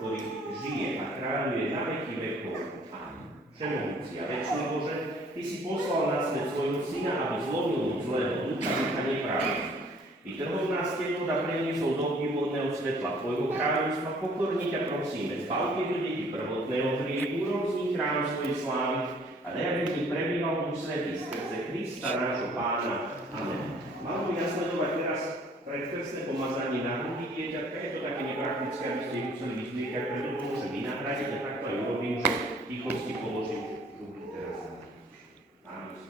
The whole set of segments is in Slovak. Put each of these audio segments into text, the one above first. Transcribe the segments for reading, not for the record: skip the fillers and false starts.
ktorý žije a kráľuje na veky vekov. Amen. Všemohúci a večný Bože, Ty si poslal na svet svojho Syna, aby zlomil moc zlého ducha nepravosti. Vytrhol nás tebou a preniesol do obdivuhodného svetla Tvojho kráľovstva. Pokorne ťa prosíme, zbav tieto deti prvotného hriechu, urob z nich chrám svojej slávy a daj, aby v nich prebýval Duch Svätý skrze Krista nášho Pána. Amen. Malo by nasledovať teraz predkrstné pomazanie na hrudi dieťatka. Je to také nepraktické, aby ste ich museli vyzliekať, preto to môže vynahradiť a takto aj urobím, že v tichosti položím ruky teraz na námysl.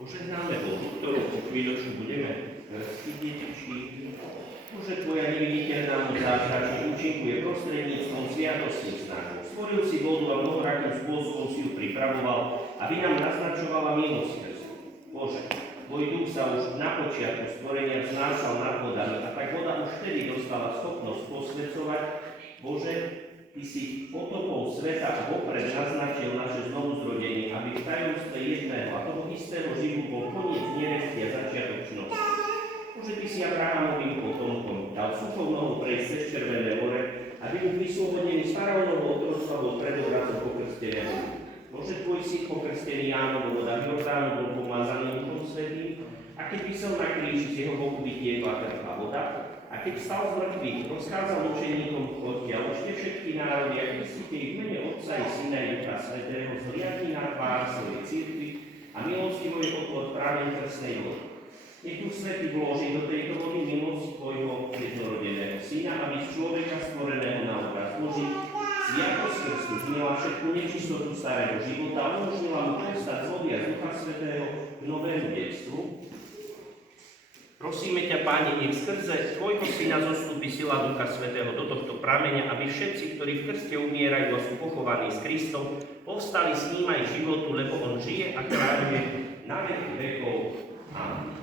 Požehnáme vodu, ktorú po chvíľočku budeme krstiť detičky. Bože, Tvoja neviditeľná moc zázračne účinkuje prostredníctvom sviatostných snahov. Stvoril si vodu a mnohorakým spôsobom si ju pripravoval, aby nám naznačovala milosrdenstvo. Bože, Tvoj duch sa už na počiatku stvorenia vznášal nad vodami a tak voda už vtedy dostala schopnosť posväcovať. Bože, Ty si potopou sveta vopred naznačil naše znovuzrodenie, aby v tajomstve jedného a toho istého živu bol koniec neresti a začiatok čnosti. Bože, Ty si Abrahamovým potomkom dal suchou nohou prejsť cez Červené more, aby mu vyslobodený z faraónovho otroctva bol predobrazom pokrsteného. Bože, Tvoj syn pokrstený Jánovom vodách Jordánu bol pomazaný Duchom Svätým a keď visel na kríži, z jeho boku vytiekla teplá voda, a keď vstal z mŕtvych, rozkázal učeníkom: chodte a učte všetky národy a krstite ich v mene Otca i Syna i Ducha Svätého, zhliadni na tvár svojej cirkvi a milostivo je otvor prameň krstnej vody. Nech Duch Svätý vloží do tejto vody milosť Tvojho jednorodeného Syna, aby z človeka stvoreného na obraz Boží sviatosť krstu zmiela všetku nečistotu starého života a umožnila mu povstať z vody a z Ducha Svätého k novému detstvu. Prosíme ťa, Páne, nech skrze Tvojho Syna zostúpi sila Ducha Svätého do tohto prameňa, aby všetci, ktorí v krste umierajú a sú pochovaní s Kristom, povstali s ním aj životu, lebo on žije a kráľuje na veky vekov. Amen.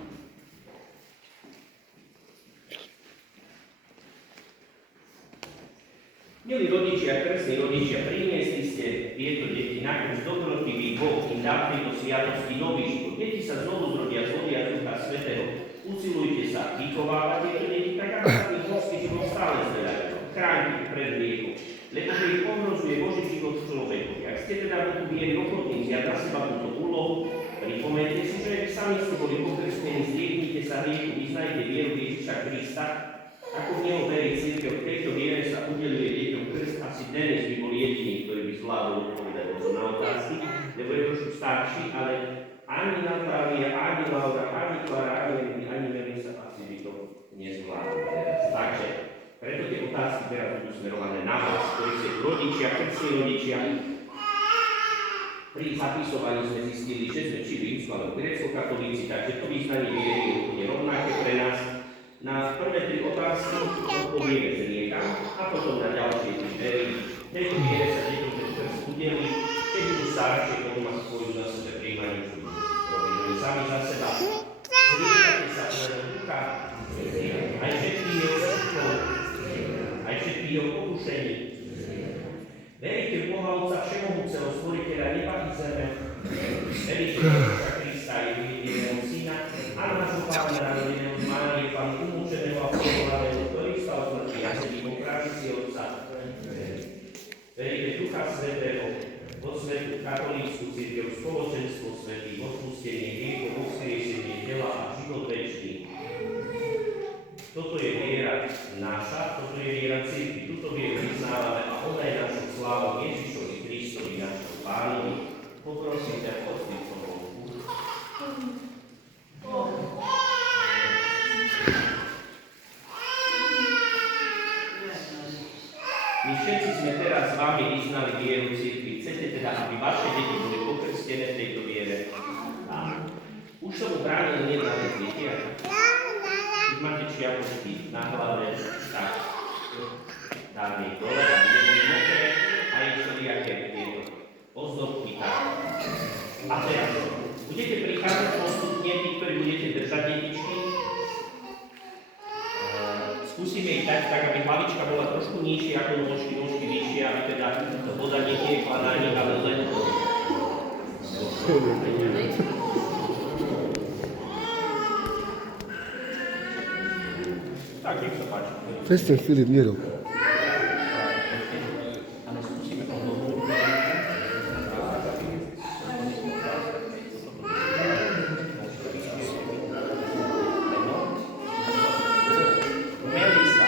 Milí rodičia, krstní rodičia, priniesli ste tieto deti na krst dobrotivý Boh im dá v tejto sviatosti nový život. Deti sa znovu zrodia z vody a Ducha Svätého. Usilujte sa vychovávať tieto deti, tak ako sa tým horský život stále zvedajú. Chráňte pred hriechom, lebo ich ohrozuje Boží život v človeku. Ak ste teda tu viery ochotní vziať na seba túto úlohu, pripomeňte si, že vy sami ste boli pokrstení, zrieknite sa hriechu, vyznajte vieru Ježiša Krista. Ako v neho verí cirkev, v tejto viere sa udeľuje deťom krst. Asi dnes by boli jediní, ktorí by zvládli odpovedať na otázky, lebo je trošku starší, ale ani Natália, ani Laura, ani Klara, ani Melisa asi by to nezvládli teraz. Takže preto tie otázky teraz budú smerované na vás, ktorí ste rodičia, krstní rodičia. Pri zapisovaní sme zistili, že sme či rímsko alebo grécko-katolíci, takže to význanie viery je úplne rovnaké pre nás. Na prvé 3 otázky odpovieme zriekam a potom na ďalšie 3 verí. V tejto viere sa deťom ten krst udeli, keď budú staršie, potom ma spojú za sebe príjmanie, čo budú robili sami za seba. Zriekate sa svojho ducha, aj všetkých jeho skutkov, aj všetkých jeho pokušení. Veríte v Boha Otca Všemohúceho, Stvoriteľa neba i zeme. Veríte v Ježiša Krista, jeho jediného Syna, a nášho Pána narodeného z Márie, Pána umúčeného a pohľadného, ktorý stal z mŕtvych a sedí po pravici Otca. Veríte v Ducha Svätého, vo Svätú katolícku cirkev, spoločenstvo svätých, odpustenie hriechov, vzkriesenie tela a život večný. Toto je viera naša, toto je viera cirkvi, túto vieru vyznávame a ona je našou slávou Ježišovi Kristovi, našom Pánovi. Poprosím ťa, postri som Bohu. My všetci sme teraz s vami vyznali vieru cirkvi. Chcete teda, aby vaše deti boli pokrstené v tejto viere? Už tomu bránil nie na tie deti. Keď máte čiapočky na hlave, tak dáme ich dole, aby neboli mokré a ich všelijaké tieto ozdobky. A teraz budete prichádzať postupne, tí, ktorí budete držať detičky. skúsime ich dať tak, aby hlavička bola trošku nižšia ako nôžky vyššie, aby teda voda netiekla na nich, ale len tak, nech sa páči. Presne, Filip, nerob. Ale skúsime odlohu. Melisa.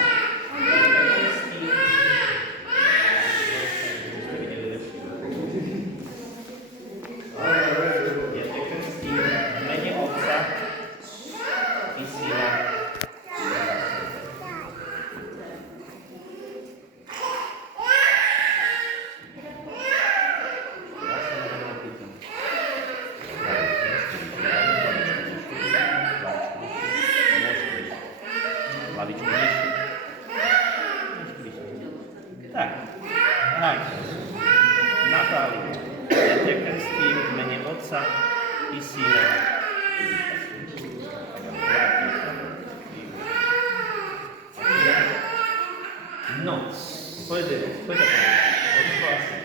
Tak, Natáliu, ja ťa krstím v mene Otca i Syna i Ducha Svätého. No, poďte, odhlásiť,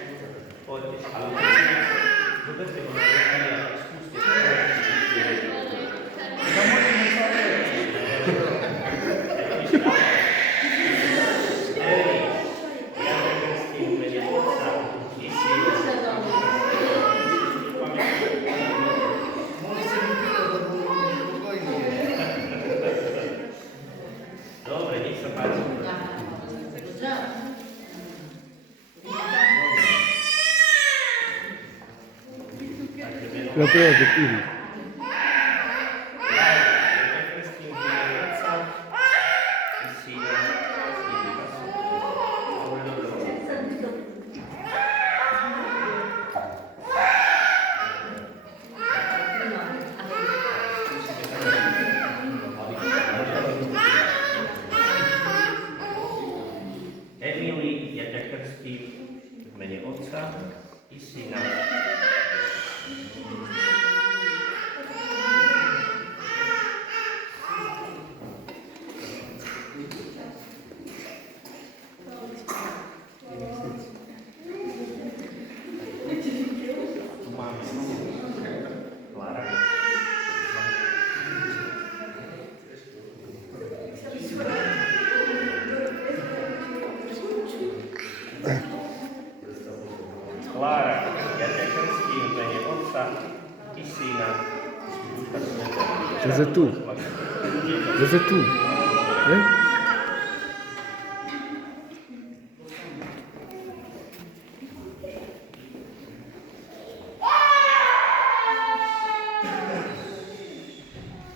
poďte, ale zoberte ho na ruky a skúste sa. Dobre, nech sa páči. Ja teraz do Filip. Emily, ja ťa krstím v mene Otca i Syna. Tu máme Klára. Klára, ja ťa krstím v mene Otca i Syna i Ducha Svätého. Zase tu. Ne?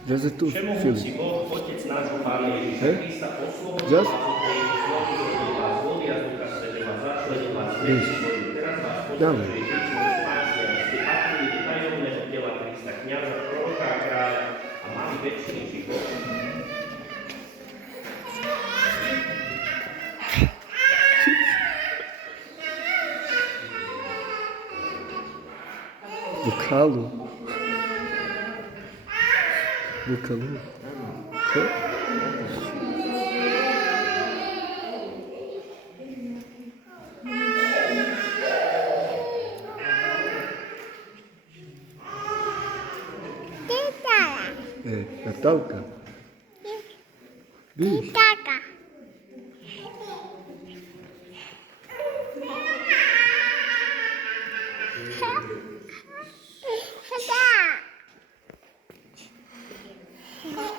Zase tu, Všemohúci Filip. Boh, Otec nášho Pána Ježiša Hej? Krista, oslobodil Just? vás od tej zloby, od vás vody a z Ducha Svätého, začlenil vás v Víš. svoju. Teraz vás Dáme. poslušuje Kristus spásia, aby ste patrili do tajomného tela Krista, kňaza, proroka a kráľa a mali večný život. Vokalu. Vokalu. Co? Natálka. Víš?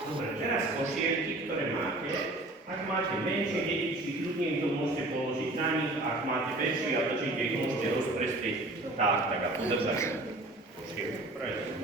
Dobre, teraz košierky, ktoré máte, ak máte menšie detičky, kľudne im to môžete položiť na nich, ak máte väčšie a držíte ich, môžete rozprestrieť tak a podržať košierky. Prejde.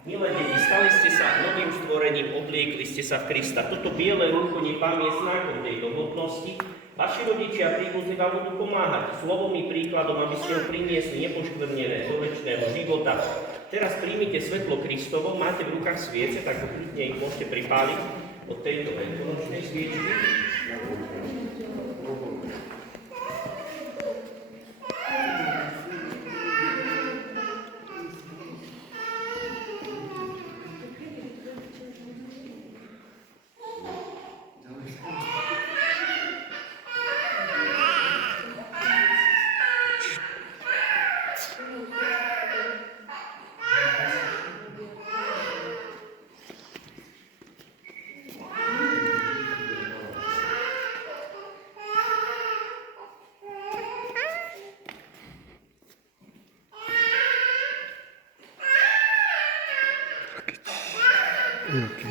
Milé deti, stali ste sa novým stvorením, obliekli ste sa v Krista. Toto biele rúcho vám je znakom tejto hodnosti. Vaši rodičia a príbuzní vám budú pomáhať slovom i príkladom, aby ste ho priniesli nepoškvrnené do večného života. Teraz príjmite svetlo Kristovo, máte v rukách sviece, tak kľudne ich môžete pripáliť od tejto veľkonočnej sviečky. OK.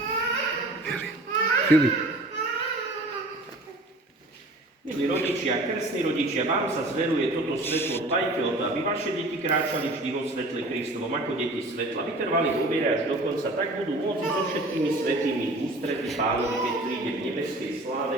Filip. Milí rodičia, krstní rodičia, vám sa zveruje toto svetlo, dbajte o to, aby vaše deti kráčali vždy vo svetle Kristovom, ako deti svetla. Vytrvali vo viere až do konca, tak budú môcť so všetkými svätými ústrety Pánovi, keď príde v nebeskej sláve.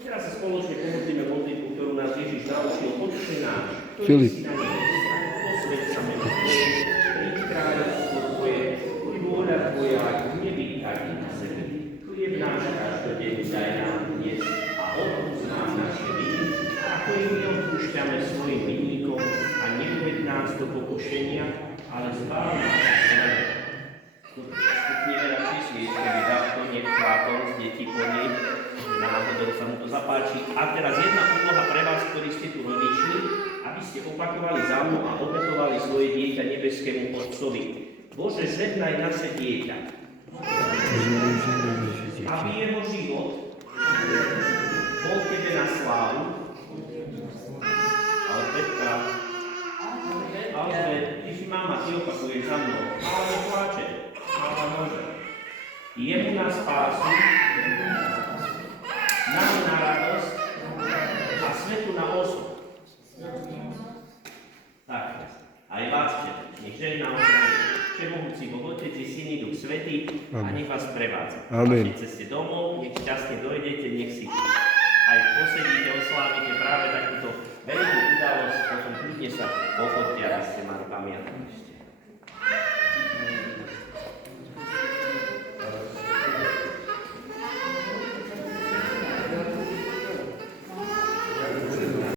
Teraz sa spoločne pomodlíme modlitbu, ktorú nás Ježiš naučil. Otče náš, ktorý si na nebesiach, posväť sa meno Tvoje, príď kráľovstvo Tvoje, buď vôľa Tvoja, ako v nebi, tak i na zemi. Chlieb náš každodenný daj nám dnes a odpusť nám naše viny, ako i my odpúšťame svojim vinníkom a neuved nás do pokušenia, ale zbav nás zlého. Stupníme radšej sviečky, vydávko, nech chlápom z detí po nej, náhodou sa mu to zapáči. A teraz jedna úloha pre vás, ktorí ste tu rodiči, aby ste opakovali za mnou a obetovali svoje dieťa nebeskému Otcovi. Bože, žehnaj naše dieťa, aby jeho život bol Tebe na slávu. Albertka, Albert, ty si mama, ty opakuješ za mnou. Mama nepláče, mama môže. Jemu na spásu, nám na radosť a svetu na osud. Tak, aj vás nech žehná ochránil Všemohúci Boh, Otec i Syn i Duch Svätý a nech vás prevádza. Amen. Na ceste domov, nech šťastne dojdete, nech si aj posedíte, oslávite práve takúto veľkú udalosť, potom kľudne sa pochodte, aby ste mali pamiatku ešte.